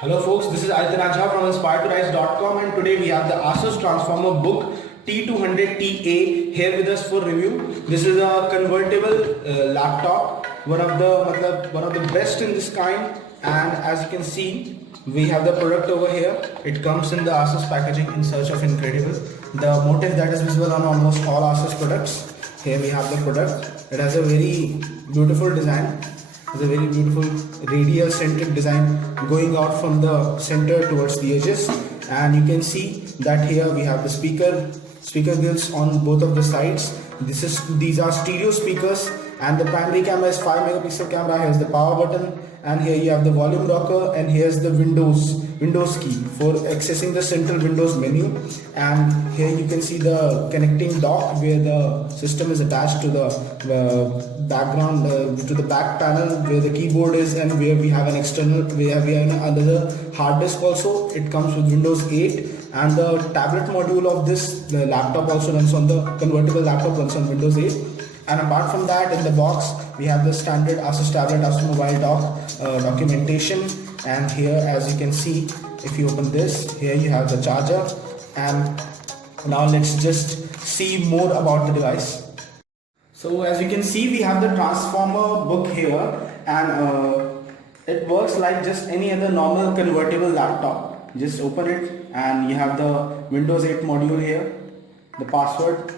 Hello folks, this is Aditya from inspiredtorise.com and today we have the ASUS Transformer book T200TA here with us for review. This is a convertible laptop, one of the best in this kind, and as you can see we have the product over here. It comes in the ASUS packaging in search of incredible. The motif that is visible on almost all ASUS products. Here we have the product. It has a very beautiful design. It's a very beautiful radial centric design going out from the center towards the edges, and you can see that here we have the speaker grills on both of the sides. These are stereo speakers, and the primary camera is 5 megapixel camera. Here's the power button, and here you have the volume rocker, and here's the Windows key for accessing the central Windows menu. And here you can see the connecting dock where the system is attached to the background, to the back panel where the keyboard is, and where we have an external, we have another hard disk also. It comes with Windows 8, and the tablet module of this laptop also runs on the convertible laptop runs on Windows 8. And apart from that, in the box we have the standard ASUS tablet, ASUS mobile dock documentation. And here, as you can see, if you open this, here you have the charger. And now let's just see more about the device. So as you can see, we have the Transformer book here, and it works like just any other normal convertible laptop. Just open it and you have the Windows 8 module here, the password.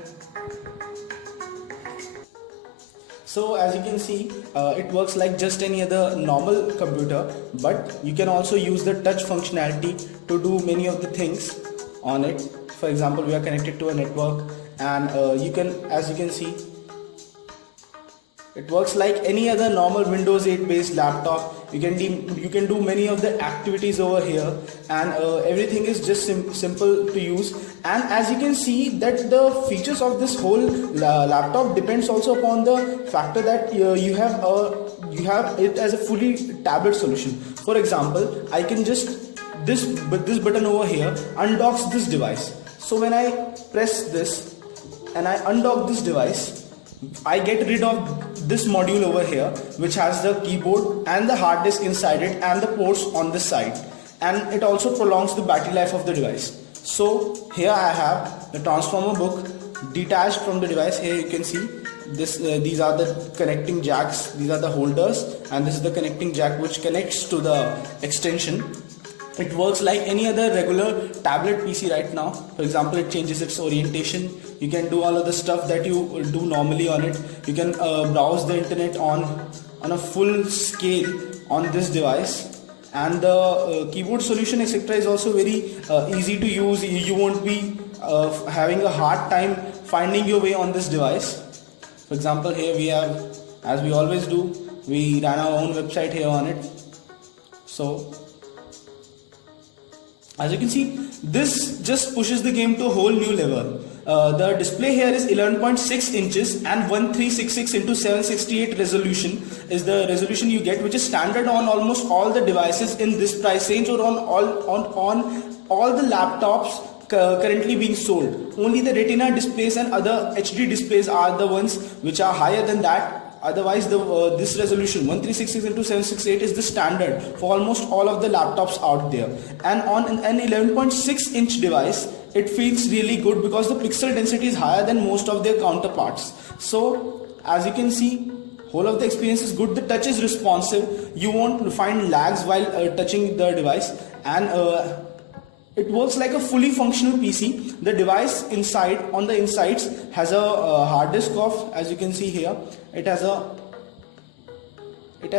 So as you can see, it works like just any other normal computer, but you can also use the touch functionality to do many of the things on it. For example, we are connected to a network, and as you can see, it works like any other normal Windows 8 based laptop. You can do many of the activities over here, and everything is just simple to use. And as you can see, that the features of this whole laptop depends also upon the factor that you have it as a fully tablet solution. For example, I can just this button over here undocks this device. So when I press this and I undock this device, I get rid of this module over here, which has the keyboard and the hard disk inside it and the ports on this side, and it also prolongs the battery life of the device. So here I have the Transformer book detached from the device. Here you can see this. These are the connecting jacks. These are the holders, and this is the connecting jack which connects to the extension. It works like any other regular tablet PC right now. For example, it changes its orientation. You can do all of the stuff that you do normally on it. You can browse the internet on a full scale on this device. And the keyboard solution etc. is also very easy to use. You won't be having a hard time finding your way on this device. For example, here we have, as we always do, we ran our own website here on it. So as you can see, this just pushes the game to a whole new level. The display here is 11.6 inches and 1366 into 768 resolution is the resolution you get, which is standard on almost all the devices in this price range, or on all the laptops currently being sold. Only the Retina displays and other HD displays are the ones which are higher than that. Otherwise, this resolution 1366 into 768 is the standard for almost all of the laptops out there. And on an 11.6 inch device, it feels really good because the pixel density is higher than most of their counterparts. So as you can see, whole of the experience is good. The touch is responsive. You won't find lags while touching the device, and it works like a fully functional PC. The device on the insides has a hard disk of, as you can see here, it has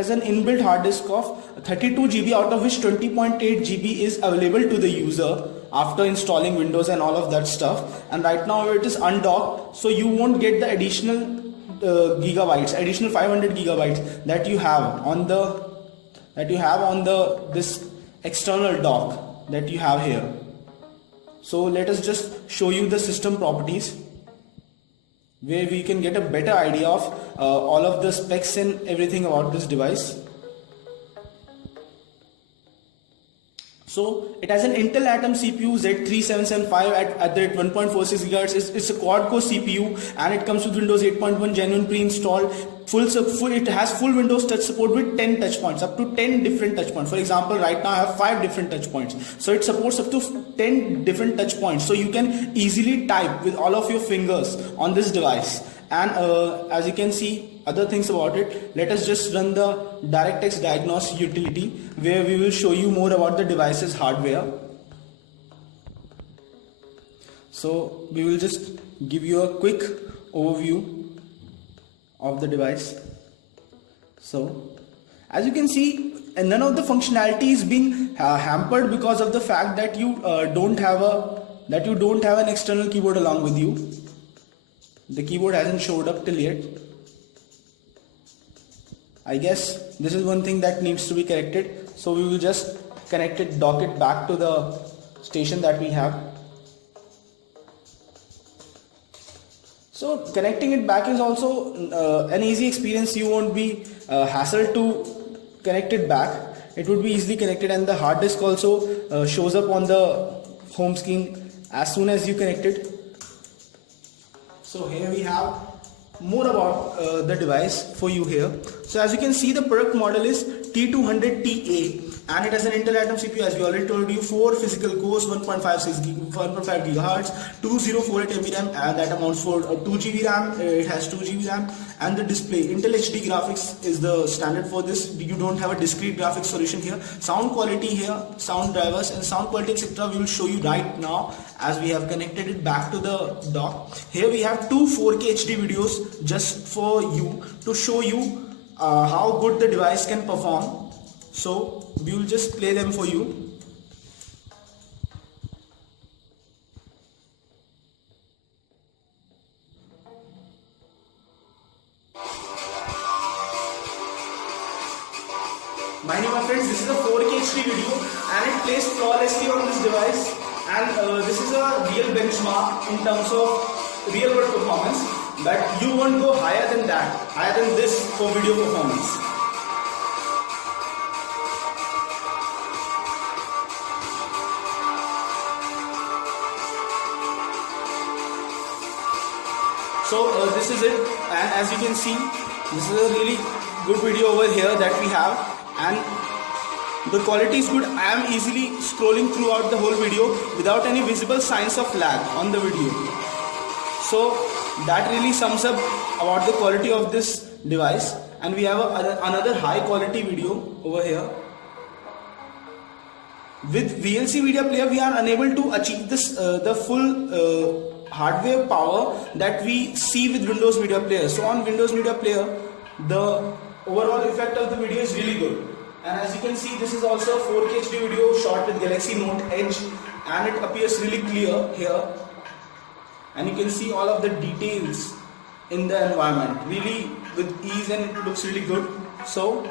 an inbuilt hard disk of 32 GB, out of which 20.8 GB is available to the user after installing Windows and all of that stuff. And right now it is undocked, so you won't get the additional gigabytes, additional 500 gigabytes that you have on this external dock that you have here. So let us just show you the system properties, where we can get a better idea of all of the specs and everything about this device. So it has an Intel Atom CPU Z3775 at the 1.46 GHz. It's a quad-core CPU, and it comes with Windows 8.1 genuine pre-installed, it has full Windows touch support with 10 touch points, up to 10 different touch points. For example, right now I have 5 different touch points, so it supports up to 10 different touch points, so you can easily type with all of your fingers on this device. And as you can see, other things about it, let us just run the DirectX Diagnose utility, where we will show you more about the device's hardware. So we will just give you a quick overview of the device. So as you can see, none of the functionality is being hampered because of the fact that you don't have an external keyboard along with you. The keyboard hasn't showed up till yet. I guess this is one thing that needs to be corrected. So we will just dock it back to the station that we have. So connecting it back is also an easy experience. You won't be hassled to connect it back. It would be easily connected, and the hard disk also shows up on the home screen as soon as you connect it. So here we have more about the device for you here. So as you can see, the product model is T200TA, and it has an Intel Atom CPU, as we already told you, 4 physical cores, 1.5 GHz, 2048 MB RAM, and that amounts for 2 GB RAM. It has 2 GB RAM, and the display Intel HD graphics is the standard for this. You don't have a discrete graphics solution here. Sound quality here, sound drivers and sound quality etc. we will show you right now as we have connected it back to the dock. Here we have 2 4K HD videos just for you to show you how good the device can perform. So we will just play them for you. Mind you, my friends, this is a 4K HD video and it plays flawlessly on this device, and this is a real benchmark in terms of real world performance, but you won't go higher than this for video performance. So this is it, and as you can see, this is a really good video over here that we have, and the quality is good. I am easily scrolling throughout the whole video without any visible signs of lag on the video. So that really sums up about the quality of this device, and we have another high quality video over here. With VLC Media Player, we are unable to achieve this the full hardware power that we see with Windows Media Player. So on Windows Media Player, the overall effect of the video is really good. And as you can see, this is also a 4K HD video shot with Galaxy Note Edge, and it appears really clear here. And you can see all of the details in the environment really with ease, and it looks really good. So,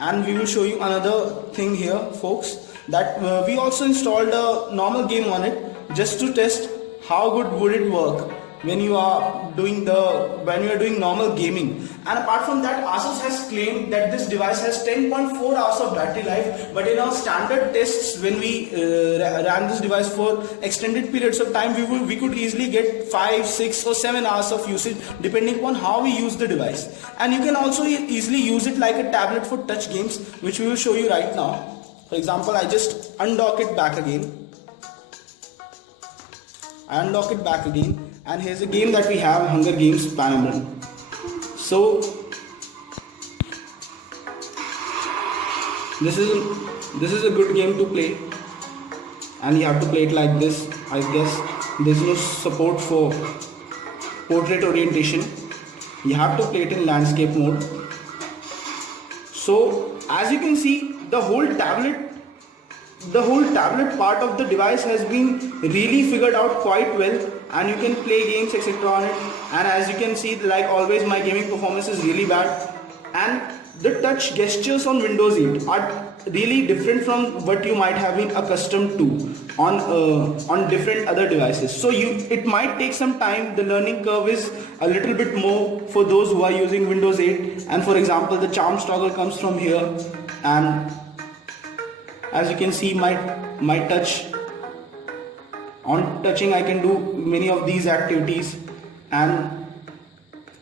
and we will show you another thing here, folks, that we also installed a normal game on it just to test how good would it work when you are doing normal gaming. And apart from that, ASUS has claimed that this device has 10.4 hours of battery life, but in our standard tests, when we ran this device for extended periods of time, we could easily get 5, 6 or 7 hours of usage depending upon how we use the device. And you can also easily use it like a tablet for touch games, which we will show you right now. For example, I just undock it back again. And here's a game that we have, Hunger Games Panel. So this is a good game to play, and you have to play it like this. I guess there's no support for portrait orientation. You have to play it in landscape mode. So as you can see, the whole tablet part of the device has been really figured out quite well, and you can play games etc. on it. And as you can see, like always, my gaming performance is really bad, and the touch gestures on Windows 8 are really different from what you might have been accustomed to on different other devices. So it might take some time. The learning curve is a little bit more for those who are using Windows 8. And for example, the charms toggle comes from here, and as you can see, my touch, on touching I can do many of these activities, and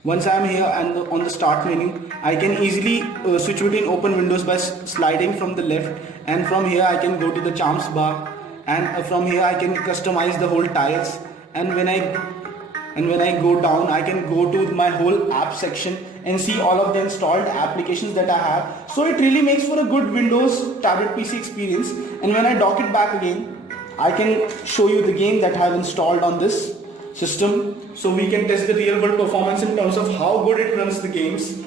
Once I am here and on the start menu, I can easily switch between open windows by sliding from the left, and from here I can go to the charms bar, and from here I can customize the whole tiles, and when I go down I can go to my whole app section and see all of the installed applications that I have. So it really makes for a good Windows tablet PC experience. And when I dock it back again, I can show you the game that I have installed on this system, so we can test the real world performance in terms of how good it runs the games.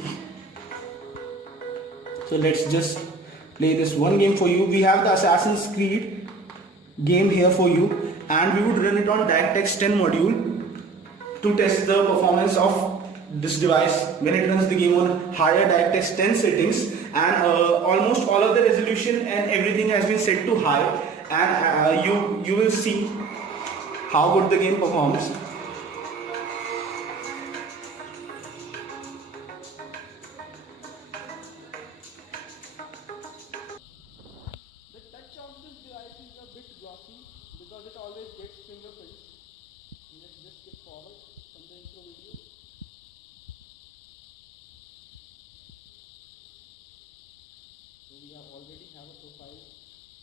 So let's just play this one game for you. We have the Assassin's Creed game here for you, and we would run it on DirectX 10 module to test the performance of this device when it runs the game on higher DirectX 10 settings, and almost all of the resolution and everything has been set to high, and you will see how good the game performs. The touch of this device is a bit glossy because it always gets fingerprints. Let's just skip forward from the intro video. So we already have a profile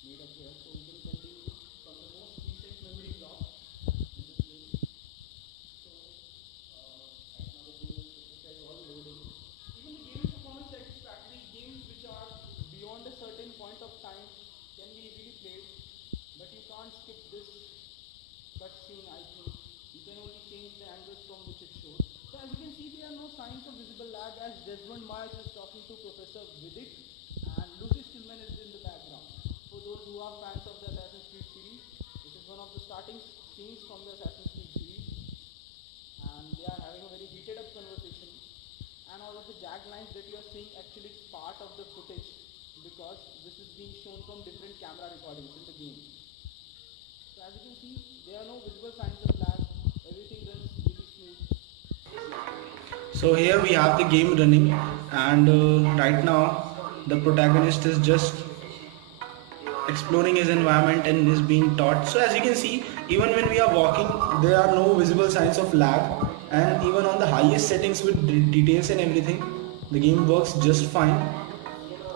made up here, so we can continue from the most recent memory block in this game. So right now the game is all loading. Even the game performance satisfactory. Games which are beyond a certain point of time can be easily played, but you can't skip this cutscene. I think you can only change the angles from which it shows. So as you can see, there are no signs of visible lag as Desmond Miles is talking to Professor Vidic, and Lucy Stillman is in the background. For those who are fans of the Assassin's Creed series, this is one of the starting scenes from the Assassin's Creed series, and they are having a very heated up conversation. And all of the jag lines that you are seeing actually is part of the footage, because this is being shown from different camera recordings in the game. So as you can see, there are no visible signs of lag. Everything runs really smooth. So here we have the game running, and right now the protagonist is just exploring his environment and is being taught. So as you can see, even when we are walking, there are no visible signs of lag, and even on the highest settings with details and everything, the game works just fine.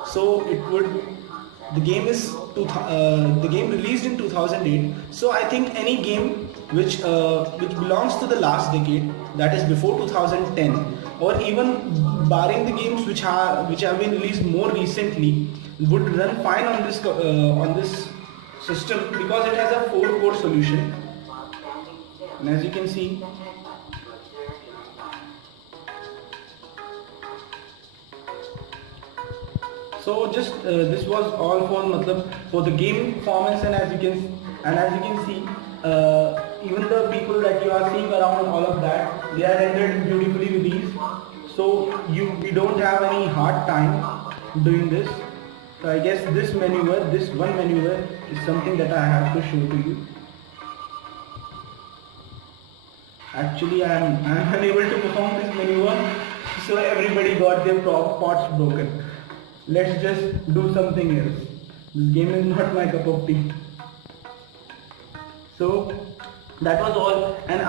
So the game is the game released in 2008. So I think any game which belongs to the last decade, that is before 2010, or even barring the games which have been released more recently, would run fine on this system, because it has a 4-core solution. And as you can see, so just this was all for the game performance, and as you can see, even the people that you are seeing around, all of that, they are rendered beautifully with these. So we don't have any hard time doing this. So I guess this one maneuver is something that I have to show to you. Actually, I am unable to perform this maneuver, so everybody got their pots broken. Let's just do something else. This game is not my cup of tea. So that was all. And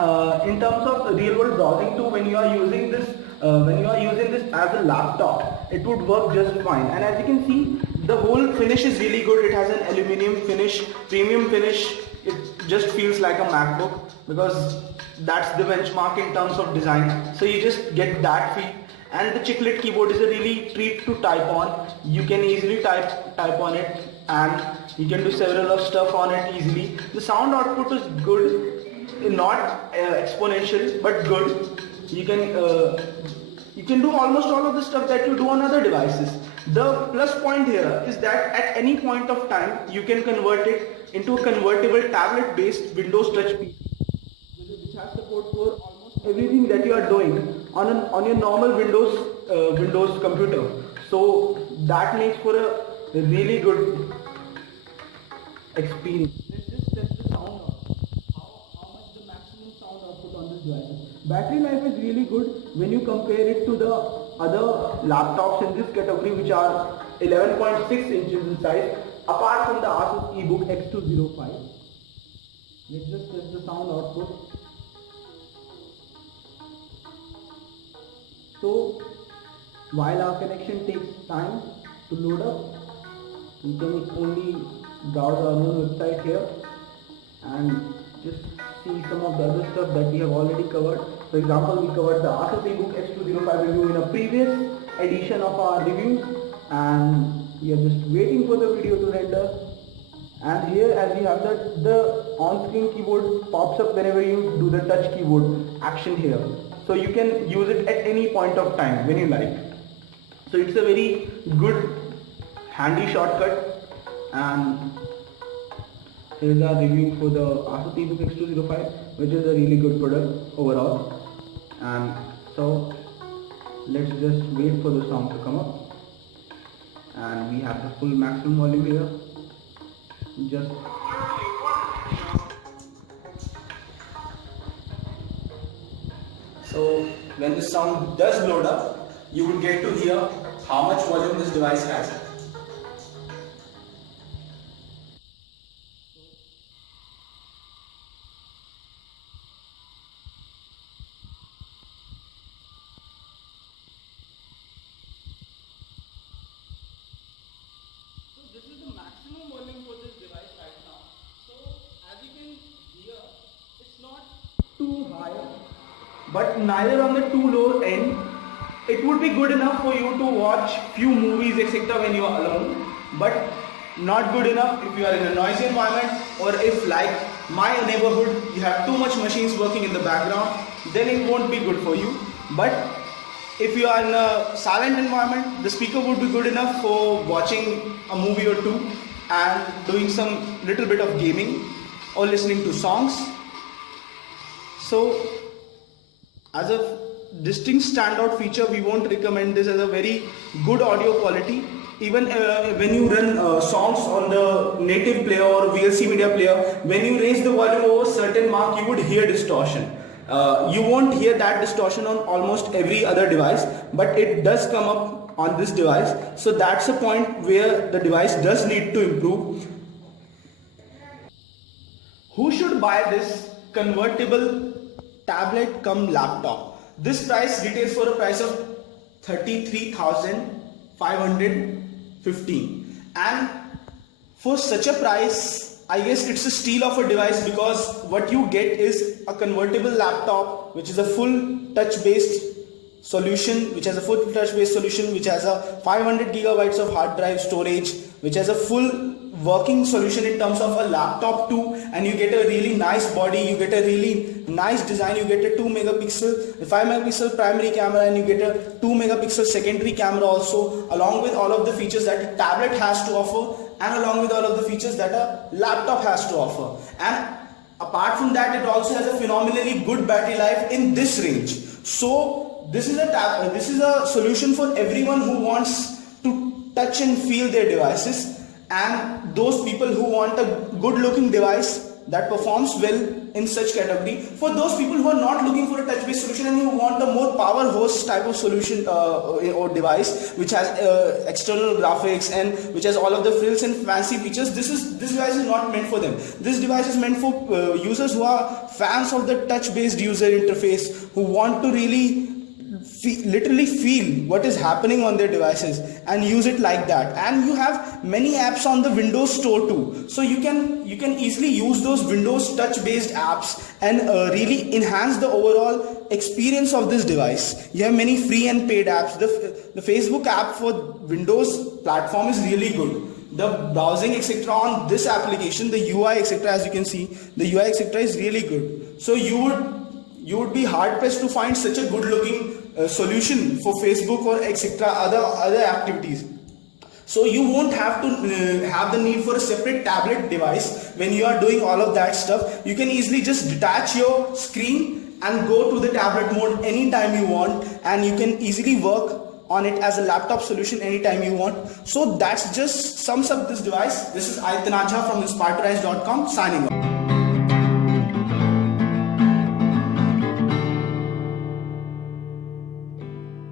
in terms of real world browsing too, when you are using this as a laptop, it would work just fine. And as you can see, the whole finish is really good. It has an aluminum finish, premium finish. It just feels like a MacBook, because that's the benchmark in terms of design. So you just get that feel. And the chiclet keyboard is a really treat to type on. You can easily type on it, and you can do several of stuff on it easily. The sound output is good, not exponential, but good. You can do almost all of the stuff that you do on other devices. The plus point here is that at any point of time, you can convert it into a convertible tablet-based Windows Touch PC, which has support for almost everything that you are doing on your normal Windows computer. So that makes for a really good experience. Let's just test the sound out. How much the maximum sound output on this device. Battery life is really good when you compare it to the other laptops in this category, which are 11.6 inches in size, apart from the ASUS eBook X205. Let's just test the sound output. So while our connection takes time to load up, you can only browse our own website here and just see some of the other stuff that we have already covered. For example, we covered the ASUS ebook X205 review in a previous edition of our reviews, and we are just waiting for the video to render. And here, as you have the on-screen keyboard pops up whenever you do the touch keyboard action here, so you can use it at any point of time when you like. So it's a very good handy shortcut. And here's our review for the ASUS ebook X205, which is a really good product overall. And so let's just wait for the sound to come up, and we have the full maximum volume here. Just so when the sound does load up, you will get to hear how much volume this device has. This is the maximum volume for this device right now. So as you can hear, it's not too high, but neither on the too low end. It would be good enough for you to watch few movies etc. when you are alone, but not good enough if you are in a noisy environment, or if, like my neighborhood, you have too much machines working in the background, then it won't be good for you. But if you are in a silent environment, the speaker would be good enough for watching a movie or two and doing some little bit of gaming or listening to songs. So as a distinct standout feature, we won't recommend this as a very good audio quality. Even when you run songs on the native player or VLC media player, when you raise the volume over a certain mark, you would hear distortion. You won't hear that distortion on almost every other device, but it does come up on this device. So that's a point where the device does need to improve. Who should buy this convertible tablet cum laptop? This price retails for a price of 33,515, and for such a price, I guess it's a steal of a device, because what you get is a convertible laptop which is a full touch based solution, which has a 500 gigabytes of hard drive storage, which has a full working solution in terms of a laptop too, and you get a really nice body, you get a really nice design, you get a 2 megapixel, 5 megapixel primary camera, and you get a 2 megapixel secondary camera also, along with all of the features that a tablet has to offer, and along with all of the features that a laptop has to offer. And apart from that, it also has a phenomenally good battery life in this range. So this is a solution for everyone who wants to touch and feel their devices, and those people who want a good looking device that performs well in such category. For those people who are not looking for a touch based solution and who want a more power host type of solution or device which has external graphics and which has all of the frills and fancy features, this device is not meant for them. This device is meant for users who are fans of the touch based user interface, who want to really literally feel what is happening on their devices and use it like that. And you have many apps on the Windows Store too, so you can easily use those Windows touch based apps and really enhance the overall experience of this device. You have many free and paid apps. The Facebook app for Windows platform is really good. The browsing etc. on this application, the UI etc., as you can see, the UI etc. is really good. So you would be hard pressed to find such a good looking solution for Facebook or etc. other activities. So you won't have to have the need for a separate tablet device when you are doing all of that stuff. You can easily just detach your screen and go to the tablet mode anytime you want, and you can easily work on it as a laptop solution anytime you want. So that's just sums up this device. This is Aditya from inspiredtorise.com signing off.